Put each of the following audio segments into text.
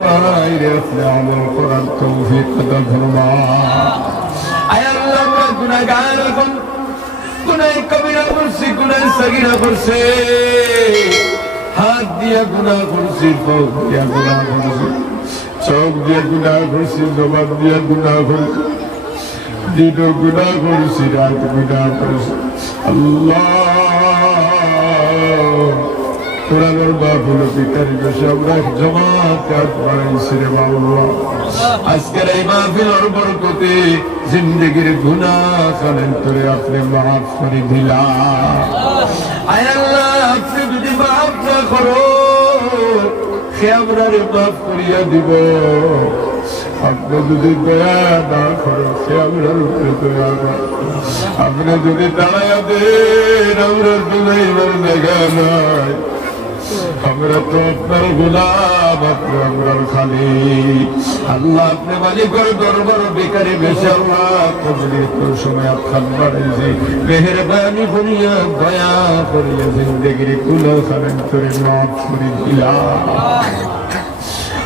আমল করার তৌফিক দান ফরমা। আয় আল্লাহ, আমরা গুনাহগার, এখন গুনাহ কবিরা করছি, গুনাহ সগীরা করছি, হাত দিয়া গুনাহ করছি, পাও দিয়া গুনাহ করছি, চোখ দিয়া গুনাহ করছি, জবান দিয়া গুনাহ করছি, দিন গুনাহ করছি, রাত গুনাহ করছি। আল্লাহ, কোরআনের মাহফিল বিকারি বেশি আমরা জামাতে আজ বাড়াইছি রে বাবা। আজকের এই মাহফিলের বরকতে জিন্দেগির গুনাহ খালেন তোরে আপনি মাফ করে দিলা। আয় আল্লাহ, আপনি যদি মাফ না করো সে আমরা রে মাফ করিয়া দিব। আপনি যদি দয়া না করো সে আমরা উপরে দয়া করো। আপনি যদি দাঁড়াইয়া দেন আমরা দুলাইবার জায়গা নাই। আমরা তো আপনার গোলাম, আপনি আমরার খালি। আল্লাহ, আপনি মালিকের দরবার বেকারি বেশি আল্লাহ কবলির সময় আপনার বাড়াইছে, মেহেরবানি করিয়া দয়া করিয়া জিন্দেগির কুলো খালেন তোরে মাফ করে দিলা।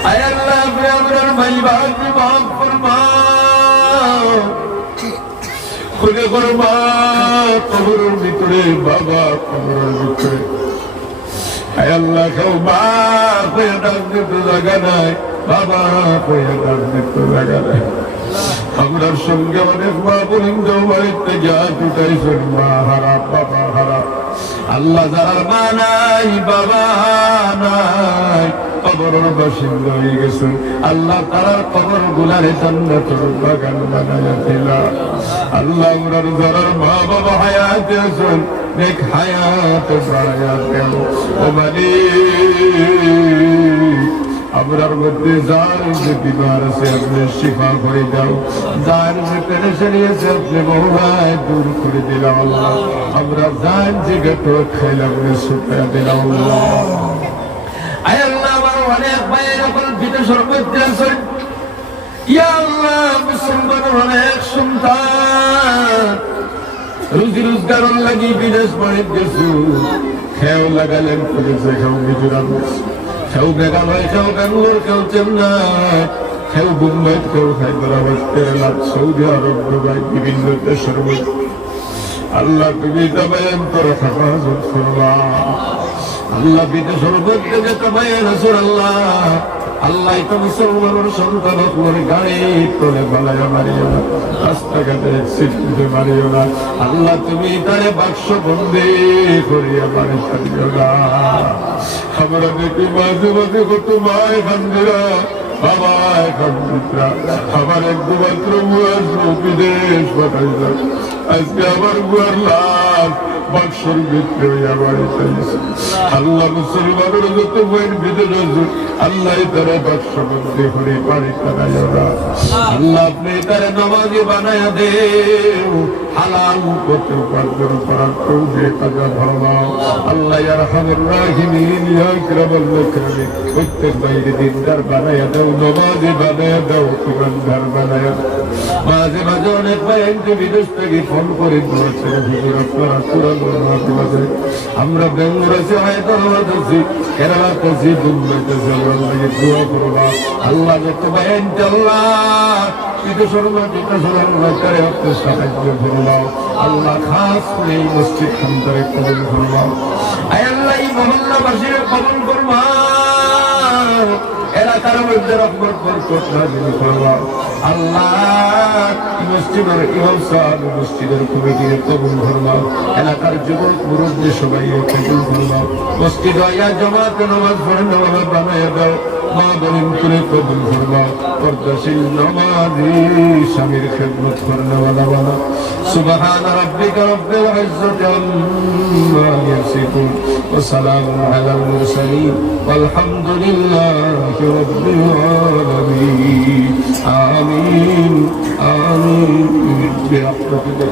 আয় আল্লাহ, আপনি আমরার ভাই বাপকে মাফ ফরমাও, খুলে ফরমা। কবরের ভিতরে বাবা, কবরের ভিতরে আয় আল্লাহ, কেউ মা কইয়া ডাক দিতে জায়গা নাই, বাবা কইয়া ডাক দিতে জায়গা নাই। আমরার সঙ্গে অনেক মা বলিন্দ বাড়িতে যা দুটাইছেন, মা হারা বাবা হারা। আল্লাহ, যারা মা নাই বাবা নাই কবরের বাসিন্দা হয়ে গেছেন, আল্লাহ তারার কবর গুলারে জান্নাতের বাগান বানাইয়া দিলা। আল্লাহ, আমরার যারা মা বাবা হায়াতে আছেন নেক হায়াত বাড়াইয়া দেও। ও মালিক, আমরার মধ্যে যার যে বিমার আছে আপনি শিফা করে দাও, যার যে পেরেশানি আছে আপনি মৌলায় দূর করে দিলাম। আল্লাহ, আমরা যার যে গেটো খাইলাম সুপায়া দিলাম। আয় আল্লাহ, আমার অনেক ভাইয়ের এখন বিদেশের মধ্যে আছেন, ইয়া আল্লাহ, মুসলমানের অনেক সন্তান রুজি রোজগার লাগি বিদেশ বাড়ি গেছু, খেও লাগালেন করেছে, খেও মিজোরাম, খেও মেঘালয়, খেও বেঙ্গলোর, খেও চেন্নাই, খেও মুম্বাই, খেও হায়দ্রাবাদ, কেরালা, সৌদি আরব, দুবাই, বিভিন্ন দেশের মধ্যে। আল্লাহ, তুমি তাবায়ান তোর হেফাজত করবা। আল্লাহ, বিদেশের মধ্যে যে তাবায়ান আসুর আল্লাহ, আল্লাহ তো মুসলমানের সন্তান আপনার গাড়ি তোলে বালাইয়া মারিও না, রাস্তাঘাটে অ্যাক্সিডেন্টে মারিও না। আল্লাহ, তুমি তারে বাক্স বন্দি করিয়া বাড়ি ছাড়িও না। আমরা দেখি মাঝে মাঝে কত মায় কান্দিরা, বাবা কান্দিরা, আমার এক দুমাত্র বুয়ার বিদেশ পাঠাইল, আজকে আমার বুয়ার লাভ বাক্সর ভিতরে হইয়া বাড়ি চাইছে। আল্লাহ, মুসলমানের যত বইয়ের ভিতরে আল্লাহ তারা বাক্স বন্দি করে বাড়ি টানাইও না। আল্লাহ, আপনি তারা নামাজি বানাইয়া দেও, হালাল করতে উপার্জন করার তৌফিক আতা ফরমাও। আল্লাহ, ইয়া আরহামার রাহিমিন, ইয়া আকরামাল মুকরামিন, প্রত্যেক ভাইয়ের দিনদার বানাইয়া দাও, নামাজি বানাইয়া দাও, ইমানদার বানাইয়া দাও। মাঝে মাঝে অনেক ভাই বিদেশ থেকে ফোন করে বলেছে, হুজুর আপনারা কোরআন মাহফিল আছে, আমরা বেঙ্গলোর আছি, হায়দ্রাবাদ আছি, কেরালাতে আছি, মুম্বাইতে আছি, আমরা দোয়া করবা। আল্লাহ, যত ভাই আল্লাহ বিদেশের মাটিটা আল্লাহ তারে আপনার সাহায্য করবাও। আল্লাহ, খাস করে এই মসজিদ খানটারে কবুল করবাও। আয় আল্লাহ, এই মহল্লাবাসীর কবুল করবা, এলাকার মধ্যে রহমত বরকত নাযিল করবা। আল্লাহ, মসজিদের ইমাম সাহেব, মসজিদের কমিটির কবুল করবা, এলাকার যুবক মুরব্বী সবাই কবুল করবা। মসজিদ আয়া জামাতে নামাজ পড়ে নামাজ বানাইয়া দাও, মা বোন করে কবুল করবা। পর্দাশীল নামাজি স্বামীর খেদমত করনেওয়ালা বানা। সুবহান রাব্বিকা রাব্বিল ইজ্জাতি আম্মা ইয়াসিফুন ওয়া সালামুন আলাল মুরসালিন ওয়ালহামদুলিল্লাহি রাব্বিল আলামিন। আমিন আমিন বিরহমাতিকা।